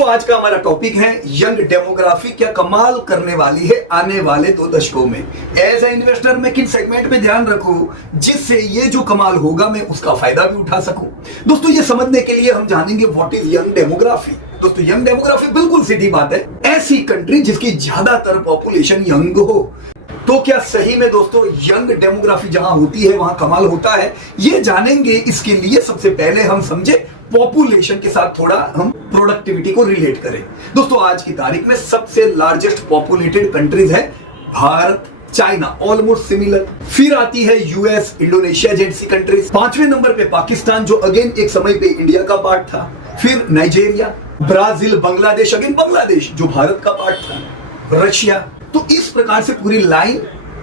दोस्तों आज का हमारा टॉपिक है यंग डेमोग्राफी क्या कमाल करने वाली है आने वाले 2 दशकों में। एज ए इन्वेस्टर मैं किन सेगमेंट पे ध्यान रखूं जिससे ये जो कमाल होगा मैं उसका फायदा भी उठा सकूं। दोस्तों ये समझने के लिए हम जानेंगे व्हाट इज यंग डेमोग्राफी। दोस्तों यंग डेमोग्राफी बिल्कुल सीधी बात है, ऐसी कंट्री जिसकी ज्यादातर पॉपुलेशन यंग हो। तो क्या सही में दोस्तों यंग डेमोग्राफी जहां होती है वहां कमाल होता है, ये जानेंगे। इसके लिए सबसे पहले हम समझे पॉपुलेशन के साथ थोड़ा हम प्रोडक्टिविटी को रिलेट करें। दोस्तों आज की तारीख में सबसे लार्जेस्ट पॉपुलेटेड कंट्रीज है भारत, चाइना, ऑलमोस्ट सिमिलर। फिर आती है यूएस, इंडोनेशिया जैसी कंट्रीज। 5वें नंबर पे पाकिस्तान जो अगेन एक समय पे इंडिया का पार्ट था। फिर Nigeria, Brazil, Bangladesh, again Bangladesh जो भारत का पार्ट था, रशिया। तो इस प्रकार से पूरी लाइन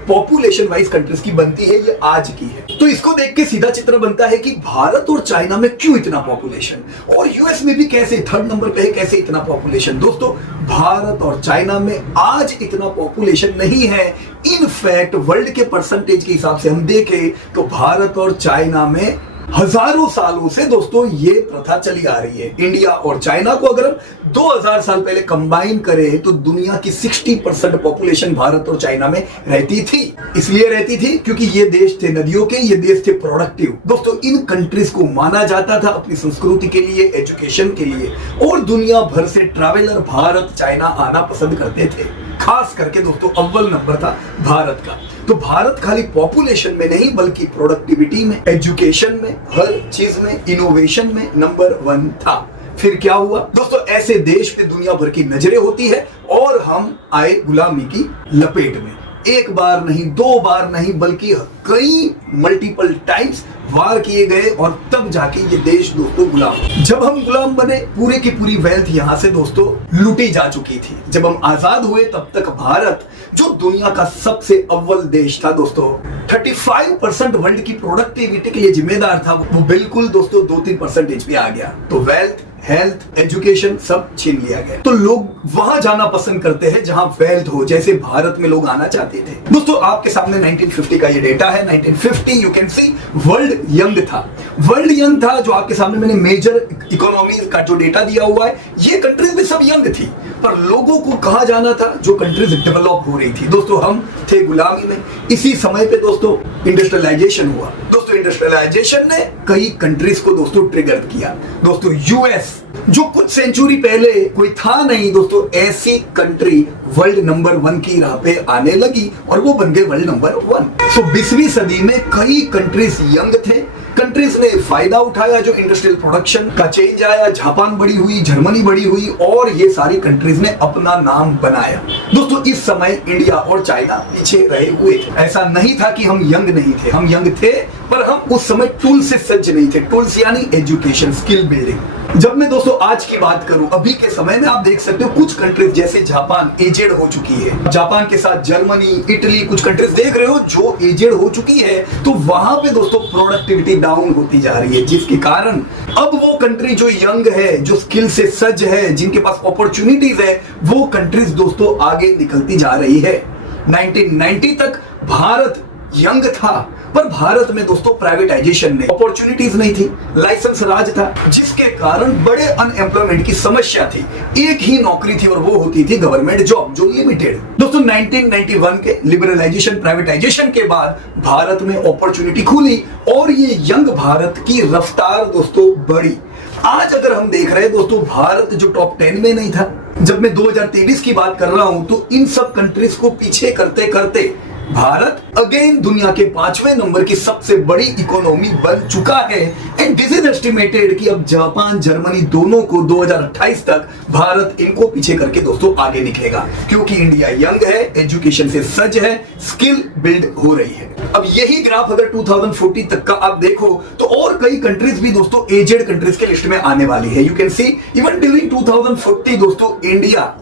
पॉपुलेशन वाइज कंट्रीज की बनती है, ये आज की है। तो इसको देख के सीधा चित्र बनता है कि भारत और चाइना में क्यों इतना पॉपुलेशन, और यूएस में भी कैसे 3rd नंबर पे है, कैसे इतना पॉपुलेशन। दोस्तों भारत और चाइना में आज इतना पॉपुलेशन नहीं है। इनफैक्ट वर्ल्ड के परसेंटेज के हिसाब से हम देखें तो भारत और चाइना में हजारों सालों से दोस्तों ये प्रथा चली आ रही है। इंडिया और चाइना को अगर हम 2000 साल पहले कंबाइन करें तो दुनिया की 60% पॉपुलेशन भारत और चाइना में रहती थी। इसलिए रहती थी क्योंकि ये देश थे नदियों के, ये देश थे प्रोडक्टिव। दोस्तों इन कंट्रीज को माना जाता था अपनी संस्कृति के लिए, एजुकेशन के लिए, और दुनिया भर से ट्रैवलर भारत चाइना आना पसंद करते थे। खास करके दोस्तों अव्वल नंबर था भारत का। तो भारत खाली पॉपुलेशन में नहीं बल्कि प्रोडक्टिविटी में, एजुकेशन में, हर चीज में, इनोवेशन में नंबर 1 था। फिर क्या हुआ दोस्तों, ऐसे देश पे दुनिया भर की नजरें होती है और हम आए गुलामी की लपेट में। एक बार नहीं, 2 बार नहीं, बल्कि कई मल्टीपल टाइम्स वार किए गए और तब जाके ये देश दोस्तों गुलाम। जब हम गुलाम बने पूरे की पूरी वेल्थ यहां से दोस्तों लूटी जा चुकी थी। जब हम आजाद हुए तब तक भारत जो दुनिया का सबसे अव्वल देश था दोस्तों, 35% वर्ल्ड की प्रोडक्टिविटी के लिए जिम्मेदार था, वो बिल्कुल दोस्तों 2-3% पे आ गया। तो वेल्थ, हेल्थ, एजुकेशन सब छीन लिया गया। तो लोग वहां जाना पसंद करते हैं जहां वेल्थ हो, जैसे भारत में लोग आना चाहते थे। दोस्तों आपके सामने 1950 का ये डेटा है। 1950 you can see world young था। वर्ल्ड यंग था जो आपके सामने मैंने मेजर इकोनॉमी का जो डेटा दिया हुआ है, ये कंट्रीज में सब यंग थी। पर लोगों को कहा जाना था जो कंट्रीज डेवलप हो रही थी। दोस्तों हम थे गुलामी में। इसी समय पे दोस्तों इंडस्ट्रियलाइजेशन हुआ। दोस्तों इंडस्ट्रियलाइजेशन ने कई कंट्रीज को दोस्तों ट्रिगर किया। दोस्तों यूएस जो कुछ सेंचुरी पहले कोई था नहीं दोस्तों, ऐसी कंट्री वर्ल्ड नंबर 1 की राह पे आने लगी और वो बन गए वर्ल्ड नंबर 1। सो 20वीं सदी में कई कंट्रीज यंग थे। कंट्रीज ने फायदा उठाया जो इंडस्ट्रियल प्रोडक्शन का चेंज आया। जापान बड़ी हुई, जर्मनी बड़ी हुई और ये सारी कंट्रीज ने अपना नाम बनाया। दोस्तों इस समय इंडिया और चाइना पीछे रहे हुए थे। ऐसा नहीं था कि हम यंग नहीं थे, हम यंग थे, पर हम उस समय टूल से सज्ज नहीं थे। टूल्स यानी एजुकेशन, स्किल बिल्डिंग। जब मैं दोस्तों आज की बात करूं, अभी के समय में आप देख सकते हो कुछ कंट्रीज जैसे जापान एजेड हो चुकी है। जापान के साथ जर्मनी, इटली, कुछ कंट्रीज देख रहे हो जो एजेड हो चुकी है। तो वहां पे दोस्तों प्रोडक्टिविटी डाउन होती जा रही है, जिसके कारण अब वो कंट्री जो यंग है, जो स्किल से सज्ज है, जिनके पास अपॉर्चुनिटीज है, वो कंट्रीज दोस्तों आगे निकलती जा रही है। 1990 तक भारत यंग था, पर भारत में दोस्तों प्राइवेटाइजेशन ने अपॉर्चुनिटीज नहीं थी, लाइसेंस राज था, जिसके कारण बड़े अनएम्प्लॉयमेंट की समस्या थी। एक ही नौकरी थी और वो होती थी गवर्नमेंट जॉब जो लिमिटेड। दोस्तों 1991 के लिबरलाइजेशन, प्राइवेटाइजेशन के बाद भारत में अपॉर्चुनिटी खुली और ये यंग भारत की रफ्तार दोस्तों बढ़ी। आज अगर हम देख रहे हैं दोस्तों, भारत जो टॉप 10 में नहीं था, जब मैं 2023 की बात कर रहा हूं तो इन सब कंट्रीज को पीछे करते करते भारत अगेन दुनिया के 5वें नंबर की सबसे बड़ी इकोनॉमी बन चुका है। एंड दिस इज एस्टिमेटेड कि अब जापान, जर्मनी दोनों को 2028 तक भारत इनको पीछे करके दोस्तों आगे निकलेगा, क्योंकि इंडिया यंग है, एजुकेशन से सज्ज है, स्किल बिल्ड हो रही है। अब यही ग्राफ अगर 2040 तक का आप देखो तो और कई कंट्रीज भी दोस्तों एजेड कंट्रीज के लिस्ट में आने वाली है। You can see even during 2040 दोस्तों इंडिया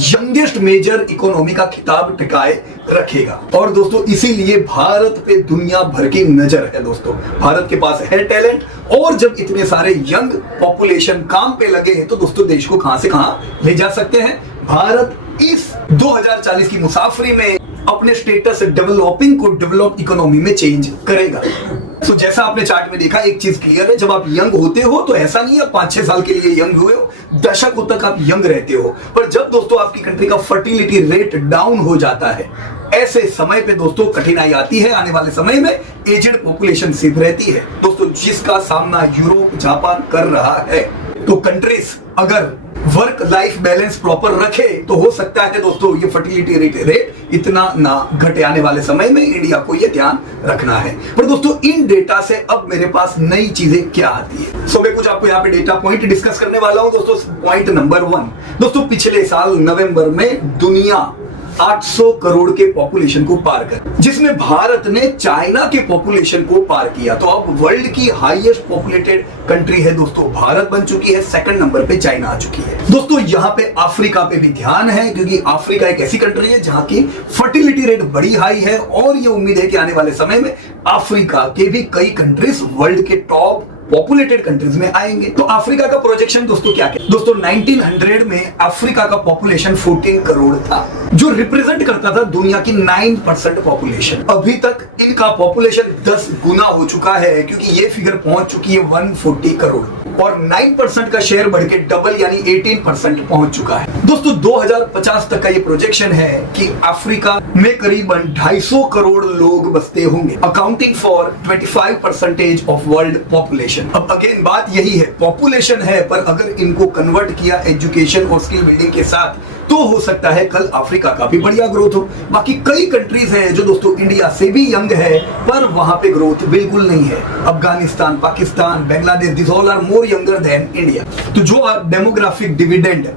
यंगेस्ट मेजर इकोनॉमी का खिताब टिकाए रखेगा। और दोस्तों इसीलिए भारत पे दुनिया भर की नजर है। दोस्तों भारत के पास है टैलेंट, और जब इतने सारे यंग पॉपुलेशन काम पे लगे हैं तो दोस्तों देश को कहां से कहां ले जा सकते हैं। भारत इस 2040 की मुसाफरी में अपने स्टेटस डेवलपिंग को डेवलप इकोनॉमी में चेंज करेगा। तो जैसा आपने चार्ट में देखा, एक चीज क्लियर है, जब आप यंग होते हो तो ऐसा नहीं है 5-6 साल के लिए यंग हुए हो, दशकों तक आप यंग रहते हो। पर जब दोस्तों आपकी कंट्री का फर्टिलिटी रेट डाउन हो जाता है, ऐसे समय पे दोस्तों कठिनाई आती है। आने वाले समय में एजेड पॉपुलेशन सिर्फ रहती है दोस्तों, जिसका सामना यूरोप, जापान कर रहा है। तो कंट्रीज अगर वर्क लाइफ बैलेंस प्रॉपर रखे तो हो सकता है दोस्तों ये फर्टिलिटी रेट इतना ना घटे। आने वाले समय में इंडिया को ये ध्यान रखना है। पर दोस्तों इन डेटा से अब मेरे पास नई चीजें क्या आती है, सो मैं कुछ आपको यहाँ पे डेटा पॉइंट डिस्कस करने वाला हूं दोस्तों। पॉइंट नंबर 1 दोस्तों, पिछले साल नवंबर में दुनिया 800 करोड़ के पॉपुलेशन को पार कर, जिसमें भारत ने चाइना के पॉपुलेशन को पार किया। तो अब वर्ल्ड की हाईएस्ट पॉपुलेटेड कंट्री है दोस्तों भारत बन चुकी है, सेकंड नंबर पे चाइना आ चुकी है। दोस्तों यहाँ पे अफ्रीका पे भी ध्यान है, क्योंकि अफ्रीका एक ऐसी कंट्री है जहां की फर्टिलिटी रेट बड़ी हाई है, और ये उम्मीद है कि आने वाले समय में अफ्रीका के भी कई कंट्रीज वर्ल्ड के टॉप पॉपुलेटेड कंट्रीज में आएंगे। तो अफ्रीका का प्रोजेक्शन दोस्तों क्या है दोस्तों, 1900 में अफ्रीका का पॉपुलेशन 14 करोड़ था, जो रिप्रेजेंट करता था दुनिया की 9% पॉपुलेशन। अभी तक इनका पॉपुलेशन 10 गुना हो चुका है, क्योंकि ये फिगर पहुंच चुकी है 140 करोड़, और 9% का शेयर बढ़ के डबल यानी 18% पहुंच चुका है। दोस्तों 2050 तक का ये प्रोजेक्शन है कि अफ्रीका में करीबन 250 करोड़ लोग बसते होंगे, accounting for 25% of world population. अब अगेन बात यही है, पॉपुलेशन है, पर अगर इनको कन्वर्ट किया एजुकेशन और स्किल बिल्डिंग के साथ तो हो सकता है कल अफ्रीका का भी बढ़िया ग्रोथ हो। बाकी कई कंट्रीज हैं जो दोस्तों इंडिया से भी यंग है, पर वहां पे ग्रोथ बिल्कुल नहीं है। Afghanistan, Pakistan, Bangladesh, this all are more younger than India. तो जो डेमोग्राफिक डिविडेंड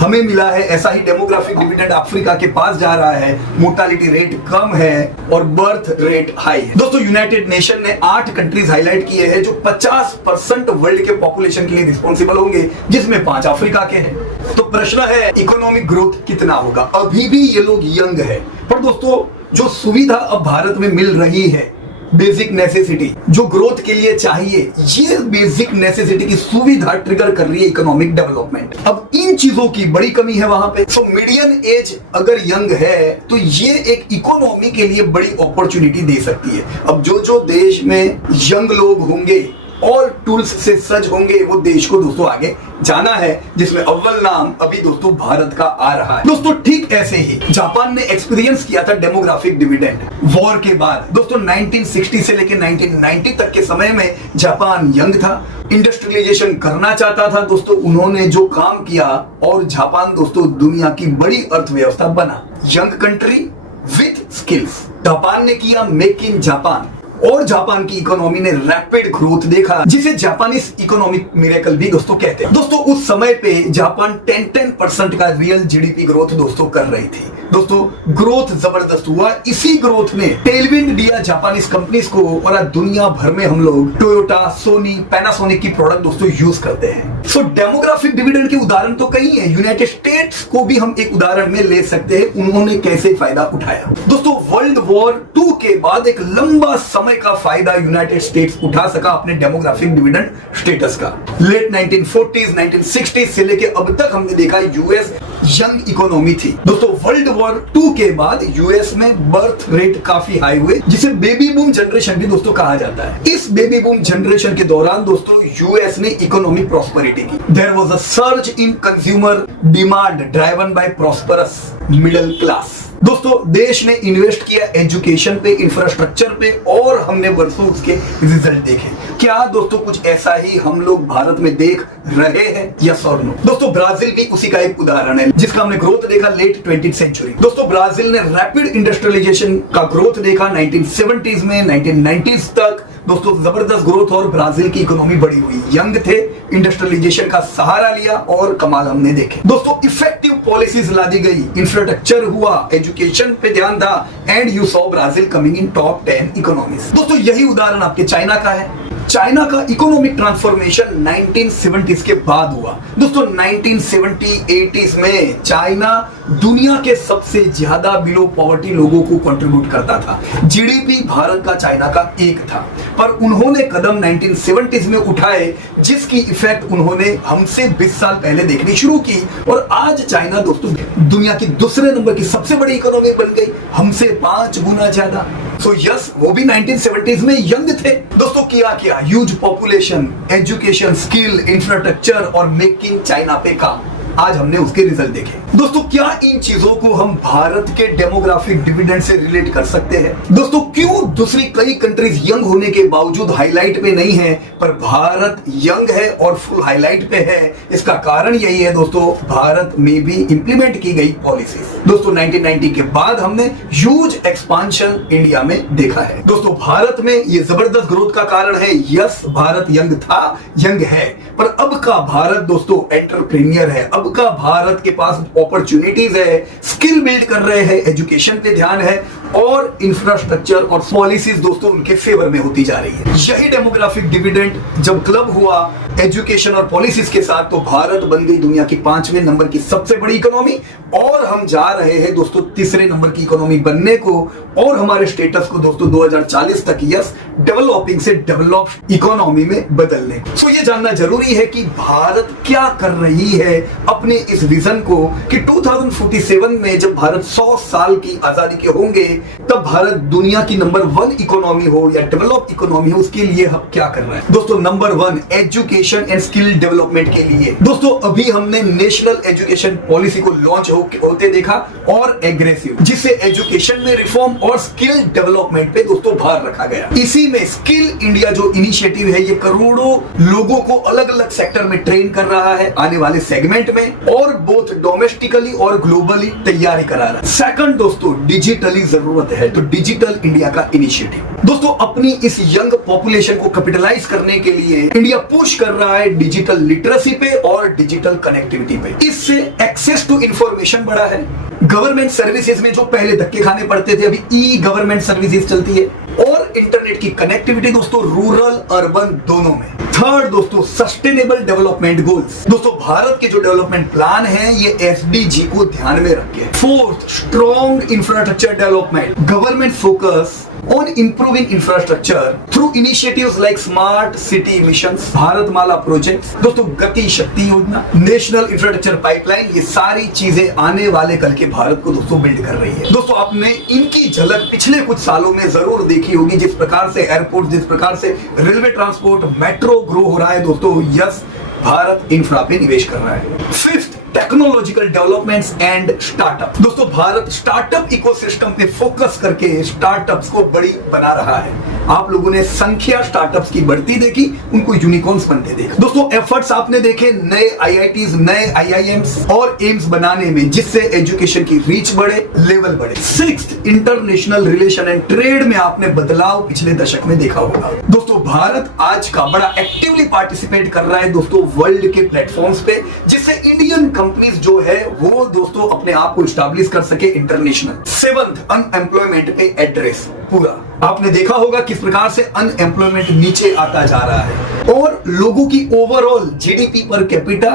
हमें मिला है, ऐसा ही डेमोग्राफिक डिविडेंड अफ्रीका के पास जा रहा है। मोर्टालिटी रेट कम है और बर्थ रेट हाई है। दोस्तों यूनाइटेड नेशन ने 8 कंट्रीज हाईलाइट किए हैं जो 50% वर्ल्ड के पॉपुलेशन के लिए रिस्पॉन्सिबल होंगे, जिसमें 5 अफ्रीका के हैं। तो प्रश्न है इकोनॉमिक ग्रोथ कितना होगा। अभी भी ये लोग यंग है, पर दोस्तों जो सुविधा अब भारत में मिल रही है, बेसिक नेसेसिटी जो ग्रोथ के लिए चाहिए, ये बेसिक नेसेसिटी की सुविधा ट्रिगर कर रही है इकोनॉमिक डेवलपमेंट। अब इन चीजों की बड़ी कमी है वहां पे। सो मीडियम एज अगर यंग है तो ये एक इकोनॉमी के लिए बड़ी अपॉर्चुनिटी दे सकती है। अब जो देश में यंग लोग होंगे और टूल्स से सज्ज होंगे, वो देश को दोस्तों आगे जाना है, जिसमें अव्वल नाम अभी दोस्तों भारत का आ रहा है। दोस्तों ठीक ऐसे ही जापान ने एक्सपीरियंस किया था डेमोग्राफिक डिविडेंड वॉर के बाद। दोस्तों 1960 से लेकर 1990 तक के समय में जापान यंग था, इंडस्ट्रियलाइजेशन करना चाहता था। दोस्तों उन्होंने जो काम किया और जापान दोस्तों दुनिया की बड़ी अर्थव्यवस्था बना। Young country with skills, Japan ने किया मेक इन जापान, और जापान की इकोनॉमी ने रैपिड ग्रोथ देखा, जिसे जापानीज इकोनॉमिक मिरेकल भी दोस्तों कहते हैं। दोस्तों उस समय पे जापान 10% का रियल जीडीपी ग्रोथ दोस्तों कर रही थी। दोस्तों ग्रोथ जबरदस्त हुआ, इसी ग्रोथ ने टेलविंड दिया जापानीज कंपनीज को, और आज दुनिया भर में हम लोग टोयोटा, सोनी, पैनासोनिक की प्रोडक्ट दोस्तों यूज करते हैं। सो डेमोग्राफिक डिविडेंड के उदाहरण तो कई है, यूनाइटेड स्टेट्स को भी हम एक उदाहरण में ले सकते हैं, उन्होंने कैसे फायदा उठाया। दोस्तों वर्ल्ड वॉर 2 के बाद एक लंबा समय का फायदा यूनाइटेड स्टेट्स उठा सका अपने डेमोग्राफिक डिविडेंड स्टेटस का। लेट 1940s 1960s से लेके अब तक हमने देखा यूएस यंग इकोनॉमी थी। दोस्तों वर्ल्ड वॉर 2 के बाद यूएस में बर्थ रेट काफी हाई हुए, जिसे बेबी बूम जनरेशन भी दोस्तों कहा जाता है। इस बेबी बूम जनरेशन के दौरान दोस्तों यूएस ने इकोनॉमिक प्रॉस्पेरिटी की। There was a surge in consumer demand driven by prosperous middle class. दोस्तों देश ने इन्वेस्ट किया एजुकेशन पे, इंफ्रास्ट्रक्चर पे, और हमने वर्षों उसके रिजल्ट देखे। क्या दोस्तों कुछ ऐसा ही हम लोग भारत में देख रहे हैं, यस और नो? दोस्तों ब्राजील भी उसी का एक उदाहरण है, जिसका हमने ग्रोथ देखा लेट 20th सेंचुरी। दोस्तों ब्राजील ने रैपिड इंडस्ट्रियलाइजेशन का ग्रोथ देखा 1970s में 1990s तक। दोस्तों जबरदस्त ग्रोथ, और ब्राजील की इकोनॉमी बड़ी हुई, यंग थे, इंडस्ट्रियलाइजेशन का सहारा लिया और कमाल हमने देखे। दोस्तों इफेक्टिव पॉलिसीज ला दी गई, इंफ्रास्ट्रक्चर हुआ, एजुकेशन पे ध्यान था, and you saw Brazil coming in top 10 economies. दोस्तों यही उदाहरण आपके चाइना का है। चाइना का इकोनॉमिक ट्रांसफॉर्मेशन 1970s के बाद हुआ। दोस्तों 1970-80s में चाइना दुनिया के सबसे ज्यादा बिलो पॉवर्टी लोगों को कंट्रीब्यूट करता था। जीडीपी भारत का चाइना का 1 था, पर उन्होंने कदम 1970s में उठाए, जिसकी इफेक्ट उन्होंने हमसे 20 साल पहले देखनी शुरू की, और आज चाइना दोस्तों दुनिया की दूसरे नंबर की सबसे बड़ी इकोनॉमी बन गई, हमसे 5 गुना ज्यादा। सो यस, वो भी 1970s में यंग थे। दोस्तों किया क्या, huge population, education, skill, infrastructure और मेक इन चाइना पे काम। आज हमने उसके रिजल्ट देखे। दोस्तों क्या इन चीजों को हम भारत के डेमोग्राफिक डिविडेंड से रिलेट कर सकते हैं? दोस्तों क्यों दूसरी कई कंट्रीज यंग होने के बावजूद हाईलाइट पे नहीं है, पर भारत यंग है और फुल हाईलाइट पे है? इसका कारण यही है दोस्तों, भारत में भी इंप्लीमेंट की गई पॉलिसीज। दोस्तों 1990 के बाद हमने ह्यूज एक्सपांशन इंडिया में देखा है। दोस्तों भारत में ये जबरदस्त ग्रोथ का कारण है। यस, भारत यंग था, यंग है, पर अब का भारत दोस्तों एंटरप्रेन्योर है। अब का भारत के पास अपॉर्चुनिटीज है, स्किल बिल्ड कर रहे हैं, एजुकेशन पे ध्यान है और इंफ्रास्ट्रक्चर और पॉलिसीज दोस्तों उनके फेवर में होती जा रही है। यही डेमोग्राफिक डिविडेंड जब क्लब हुआ एजुकेशन और पॉलिसीज के साथ, तो भारत बन गई दुनिया की 5वें नंबर की सबसे बड़ी इकोनॉमी और हम जा रहे हैं दोस्तों 3रे नंबर की इकोनॉमी बनने को और हमारे स्टेटस को दोस्तों 2040 तक यस डेवलपिंग से डेवलप्ड इकोनॉमी में बदलने को। सो ये जानना जरूरी है कि भारत क्या कर रही है अपने इस विजन को कि 2047 में जब भारत 100 साल की आजादी के होंगे तब भारत दुनिया की नंबर 1 इकोनॉमी हो या डेवलप्ड इकोनॉमी हो, उसके लिए हम क्या कर रहे हैं? दोस्तों number 1 education and skill development के लिए। दोस्तों अभी हमने नेशनल एजुकेशन पॉलिसी को लॉन्च होते देखा और एग्रेसिव, जिससे एजुकेशन में रिफॉर्म और स्किल डेवलपमेंट पे दोस्तों भार रखा गया। इसी में स्किल इंडिया जो इनिशिएटिव है, ये करोड़ों लोगों को अलग अलग सेक्टर में ट्रेन कर रहा है आने वाले सेगमेंट में और बोथ डोमेस्टिकली और ग्लोबली तैयारी करा रहा है। सेकंड दोस्तों डिजिटली जरूरत है, तो डिजिटल इंडिया का इनिशिएटिव। दोस्तों अपनी इस यंग पॉपुलेशन को कैपिटलाइज करने के लिए इंडिया पुश कर रहा है डिजिटल लिटरेसी पे और डिजिटल कनेक्टिविटी पे। इससे एक्सेस टू इंफॉर्मेशन बढ़ा है। गवर्नमेंट सर्विसेज में जो पहले धक्के खाने पड़ते थे, अभी ई गवर्नमेंट सर्विसेज चलती है और इंटरनेट की कनेक्टिविटी दोस्तों रूरल अर्बन दोनों में। थर्ड दोस्तों सस्टेनेबल डेवलपमेंट गोल्स। दोस्तों भारत के जो डेवलपमेंट प्लान है ये एसडीजी को ध्यान में रखे। Fourth strong infrastructure development. Government focus on improving infrastructure through initiatives like smart city missions, Bharatmala projects, दोस्तों गति शक्ति योजना, नेशनल इंफ्रास्ट्रक्चर पाइपलाइन, ये सारी चीजें आने वाले कल के भारत को दोस्तों बिल्ड कर रही है। दोस्तों आपने इनकी झलक पिछले कुछ सालों में जरूर देखी होगी, जिस प्रकार से एयरपोर्ट, जिस प्रकार से रेलवे ट्रांसपोर्ट, मेट्रो ग्रो हो रहा है दोस्तों। यस, भारत इंफ्रा पे निवेश कर रहा है। Fifth technological developments and startup. दोस्तों भारत स्टार्टअप इकोसिस्टम पे फोकस करके स्टार्टअप्स को बड़ी बना रहा है। आप लोगों ने संख्या स्टार्टअप्स की बढ़ती देखी, उनको यूनिकॉर्न्स बनते देखा। दोस्तों एफर्ट्स आपने देखे नए आईआईटीज, नए आईआईएम्स और एम्स बनाने में, जिससे एजुकेशन की रीच बढ़े, लेवल बढ़े। Sixth international relation and trade में आपने बदलाव पिछले दशक में देखा होगा। दोस्तों भारत आज का बड़ा एक्टिवली पार्टिसिपेट कर रहा है दोस्तों वर्ल्ड के प्लेटफॉर्म्स पे, जिससे इंडियन कंपनीज जो है वो दोस्तों अपने आप को एस्टैब्लिश कर सके इंटरनेशनल। सेवंथ अनएम्प्लॉयमेंट पे एड्रेस पूरा आपने देखा होगा किस प्रकार से अनएम्प्लॉयमेंट नीचे आता जा रहा है और लोगों की ओवरऑल जीडीपी पर कैपिटा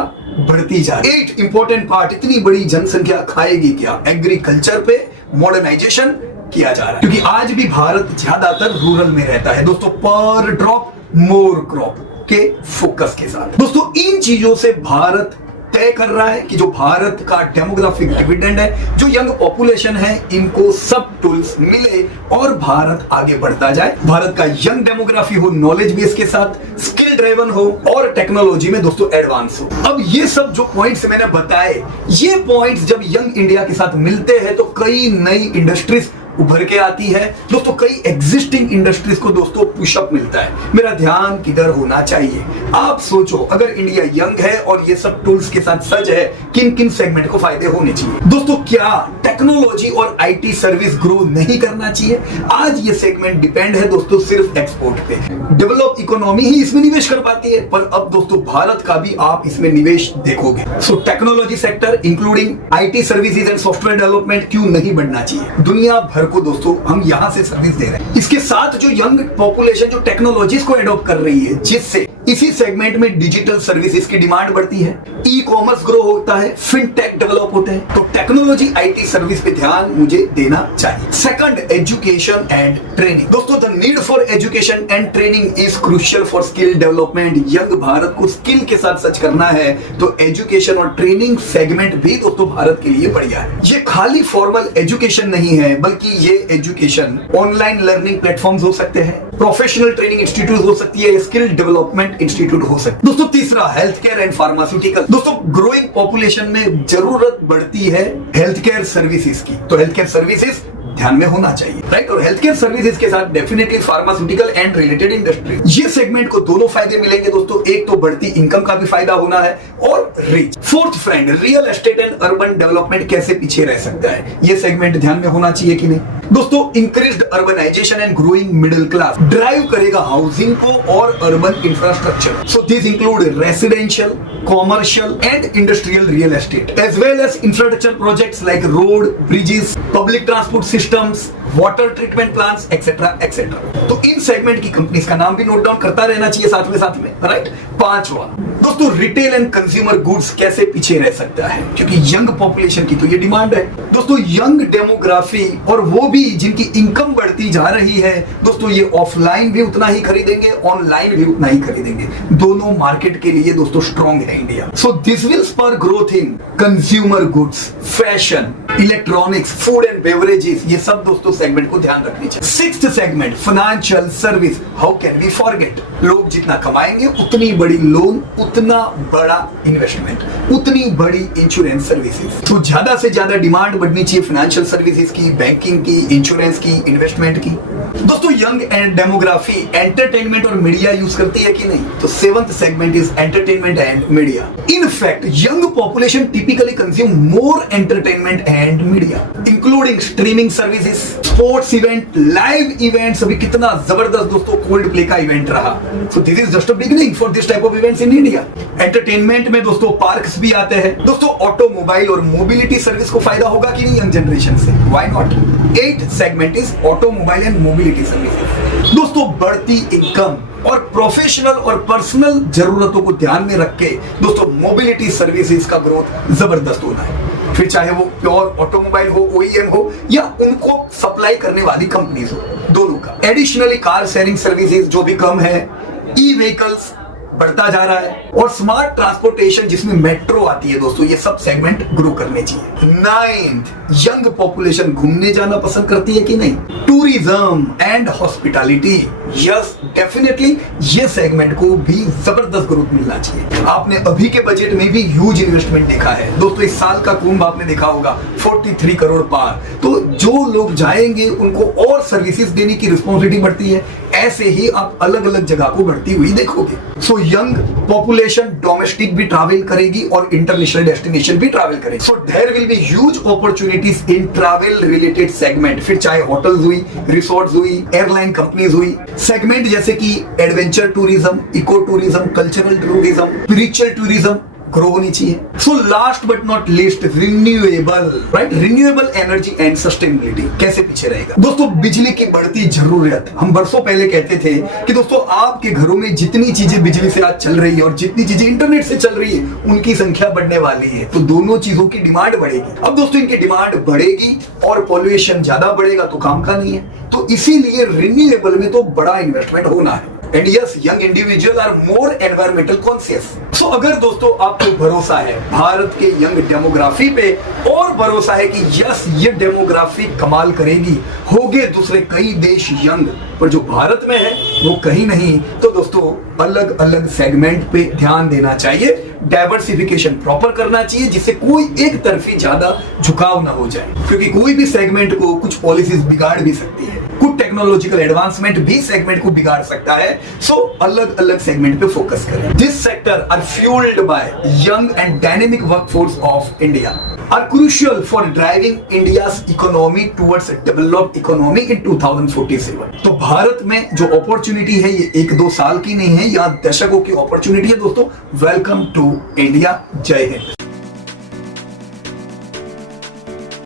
बढ़ती जा रही है। 8 इंपॉर्टेंट पार्ट, इतनी बड़ी जनसंख्या खाएगी क्या? एग्रीकल्चर पे मॉडर्नाइजेशन किया जा रहा है, क्योंकि आज भी भारत ज्यादातर रूरल में रहता है दोस्तों। पर ड्रॉप मोर क्रॉप के फोकस के साथ दोस्तों इन चीजों से भारत तय कर रहा है कि जो भारत का डेमोग्राफिक डिविडेंड है, जो यंग पॉपुलेशन है, इनको सब टूल्स मिले और भारत आगे बढ़ता जाए। भारत का यंग डेमोग्राफी हो, नॉलेज बेस के साथ, स्किल ड्राइवन हो और टेक्नोलॉजी में दोस्तों एडवांस हो। अब ये सब जो पॉइंट्स मैंने बताए, ये पॉइंट्स जब यंग इंडिया के साथ मिलते हैं तो कई नई इंडस्ट्रीज उभर के आती है दोस्तों। कई एग्जिस्टिंग इंडस्ट्रीज को दोस्तों पुशअप मिलता है। मेरा ध्यान किधर होना चाहिए? आप सोचो, अगर इंडिया यंग है और ये सब टूल्स के साथ सज है, किन किन सेगमेंट को फायदे होने चाहिए? दोस्तों क्या टेक्नोलॉजी और आईटी सर्विस ग्रो नहीं करना चाहिए? आज ये सेगमेंट डिपेंड है दोस्तों सिर्फ एक्सपोर्ट पे। डेवलप इकोनॉमी ही इसमें निवेश कर पाती है, पर अब दोस्तों भारत का भी आप इसमें निवेश देखोगे। So technology sector including IT services and software development क्यों नहीं बढ़ना चाहिए? दुनिया भर को दोस्तों हम यहां से सर्विस दे रहे हैं। इसके साथ जो यंग पॉपुलेशन जो टेक्नोलॉजीज को एडॉप्ट कर रही है, जिससे इसी सेगमेंट में डिजिटल सर्विसेज की डिमांड बढ़ती है, ई कॉमर्स ग्रो होता है, फिनटेक डेवलप होते हैं, तो टेक्नोलॉजी आईटी सर्विस पे ध्यान मुझे देना चाहिए। Second, education and training. दोस्तों, the need for education and training is crucial for skill development. Young Bharat को स्किल के साथ सच करना है तो एजुकेशन और ट्रेनिंग सेगमेंट भी दोस्तों भारत के लिए बढ़िया है। ये खाली फॉर्मल एजुकेशन नहीं है, बल्कि ये एजुकेशन ऑनलाइन लर्निंग प्लेटफॉर्म्स हो सकते हैं, प्रोफेशनल ट्रेनिंग इंस्टीट्यूट हो सकती है, स्किल डेवलपमेंट इंस्टीट्यूट हो सकता है। दोस्तों, तीसरा, हेल्थ केयर एंड फार्मास्यूटिकल। दोस्तों, ग्रोइंग पॉपुलेशन में जरूरत बढ़ती है हेल्थ केयर सर्विसेज की, तो हेल्थ केयर सर्विसेज ध्यान में होना चाहिए, राइट। और हेल्थ केयर सर्विसेज के साथ definitely pharmaceutical and related industry, ये सेगमेंट को दोनों फायदे मिलेंगे दोस्तों। एक तो बढ़ती इनकम का भी फायदा होना है और reach. Fourth friend, real estate and urban development कैसे पीछे रह सकता है, ये सेगमेंट ध्यान में होना चाहिए कि नहीं। दोस्तों, increased urbanisation and growing middle class drive करेगा हाउसिंग को और urban infrastructure. So this include residential, commercial and industrial real estate as well as infrastructure projects like road, bridges, public transport systems, water treatment plants etcetera etcetera. तो इन segment की companies का नाम भी note down करता रहना चाहिए साथ में, राइट। पांचवा, दोस्तों, रिटेल एंड कंज्यूमर गुड्स कैसे पीछे रह सकता है, क्योंकि यंग पॉपुलेशन की तो ये डिमांड है दोस्तों। यंग डेमोग्राफी और वो भी जिनकी इनकम बढ़ती जा रही है दोस्तों, ये ऑफलाइन भी उतना ही खरीदेंगे, ऑनलाइन भी उतना ही खरीदेंगे। दोनों मार्केट के लिए दोस्तों स्ट्रॉन्ग है India. So this will spur growth in consumer goods, fashion, electronics, food and beverages, ये सब दोस्तों सेगमेंट को ध्यान रखनी चाहिए। Sixth segment, financial service. How can we forget, लोग जितना कमाएंगे उतनी बड़ी लोन, उतना बड़ा इन्वेस्टमेंट, उतनी बड़ी इंश्योरेंस सर्विसेज। तो ज्यादा से ज्यादा डिमांड बढ़नी चाहिए फाइनेंशियल सर्विसेज की, बैंकिंग की, इंश्योरेंस की, इन्वेस्टमेंट की। दोस्तों, यंग एंड डेमोग्राफी एंटरटेनमेंट और मीडिया यूज करती है कि नहीं, तो seventh segment is entertainment and media. In fact, young population typically consume more entertainment and media including streaming services, sports event, live events. अभी कितना जबरदस्त दोस्तों कोल्ड प्ले का इवेंट रहा। So this is just a beginning for this type of events in India. Entertainment में दोस्तों parks भी आते हैं। दोस्तों, ऑटोमोबाइल और मोबिलिटी सर्विस को फायदा होगा कि नहीं यंग जनरेशन से, why not. Eight segment is automobile and mobility services. दोस्तों, बढ़ती इनकम और प्रोफेशनल और पर्सनल जरूरतों को ध्यान में रख के दोस्तों मोबिलिटी सर्विसेज का ग्रोथ जबरदस्त होना है, फिर चाहे वो प्योर ऑटोमोबाइल हो, ओईएम हो, या उनको सप्लाई करने वाली कंपनीज हो, दोनों का। एडिशनली कार शेयरिंग सर्विसेज जो भी कम है, ई व्हीकल्स बढ़ता जा रहा है, और स्मार्ट ट्रांसपोर्टेशन जिसमें मेट्रो आती है दोस्तों, ये सब सेगमेंट ग्रो करने चाहिए। नाइन्थ, यंग पॉपुलेशन घूमने जाना पसंद करती है कि नहीं, tourism and hospitality. Yes, definitely ये सेगमेंट को भी जबरदस्त ग्रोथ मिलना चाहिए। आपने अभी के बजट में भी ह्यूज इन्वेस्टमेंट देखा है दोस्तों। इस साल का कुंभ आपने देखा होगा 43 करोड़ पार। तो जो लोग जाएंगे उनको और सर्विसेज देने की रिस्पॉन्सिबिलिटी बढ़ती है। ऐसे ही आप अलग अलग जगह को बढ़ती हुई देखोगे। सो यंग पॉपुलेशन डोमेस्टिक भी ट्रैवल करेगी और इंटरनेशनल डेस्टिनेशन भी ट्रैवल करेगी। So there will be huge opportunities in travel related segment, फिर चाहे होटल्स हुई, रिसोर्ट्स हुई, एयरलाइन कंपनीज हुई। सेगमेंट जैसे कि adventure tourism, eco tourism, cultural tourism, spiritual tourism grow होनी चाहिए। So last but not least, renewable, right. Renewable energy and sustainability कैसे पीछे रहेगा दोस्तों। बिजली की बढ़ती जरूरत, हम बरसों पहले कहते थे कि दोस्तों आपके घरों में जितनी चीजें बिजली से आज चल रही है और जितनी चीजें इंटरनेट से चल रही है, उनकी संख्या बढ़ने वाली है, तो दोनों चीजों की डिमांड बढ़ेगी। अब दोस्तों इनकी डिमांड बढ़ेगी और पॉल्यूशन ज्यादा बढ़ेगा तो काम का नहीं है, तो इसीलिए रिन्यूएबल में तो बड़ा इन्वेस्टमेंट होना है। And yes, young individuals are more environmental conscious. So अगर दोस्तों आपको भरोसा है भारत के यंग डेमोग्राफी पे और भरोसा है कि यस ये डेमोग्राफी कमाल करेगी, होंगे दूसरे कई देश यंग, पर जो भारत में है वो कहीं नहीं, तो दोस्तों अलग अलग सेगमेंट पे ध्यान देना चाहिए, डाइवर्सिफिकेशन प्रॉपर करना चाहिए, जिससे कोई एक तरफी ज्यादा झुकाव ना हो जाए, क्योंकि कोई भी सेगमेंट को कुछ पॉलिसीज बिगाड़ भी सकती है, कुछ टेक्नोलॉजिकल एडवांसमेंट भी सेगमेंट को बिगाड़ सकता है। सो अलग अलग सेगमेंट पे फोकस करें। This sector are fuelled by young and dynamic workforce of India are crucial for driving India's economy towards a developed economy in 2047। तो भारत में जो अपॉर्चुनिटी है ये 1-2 साल की नहीं है, यहाँ दशकों की अपॉर्चुनिटी है दोस्तों। Welcome to India. जय हिंद।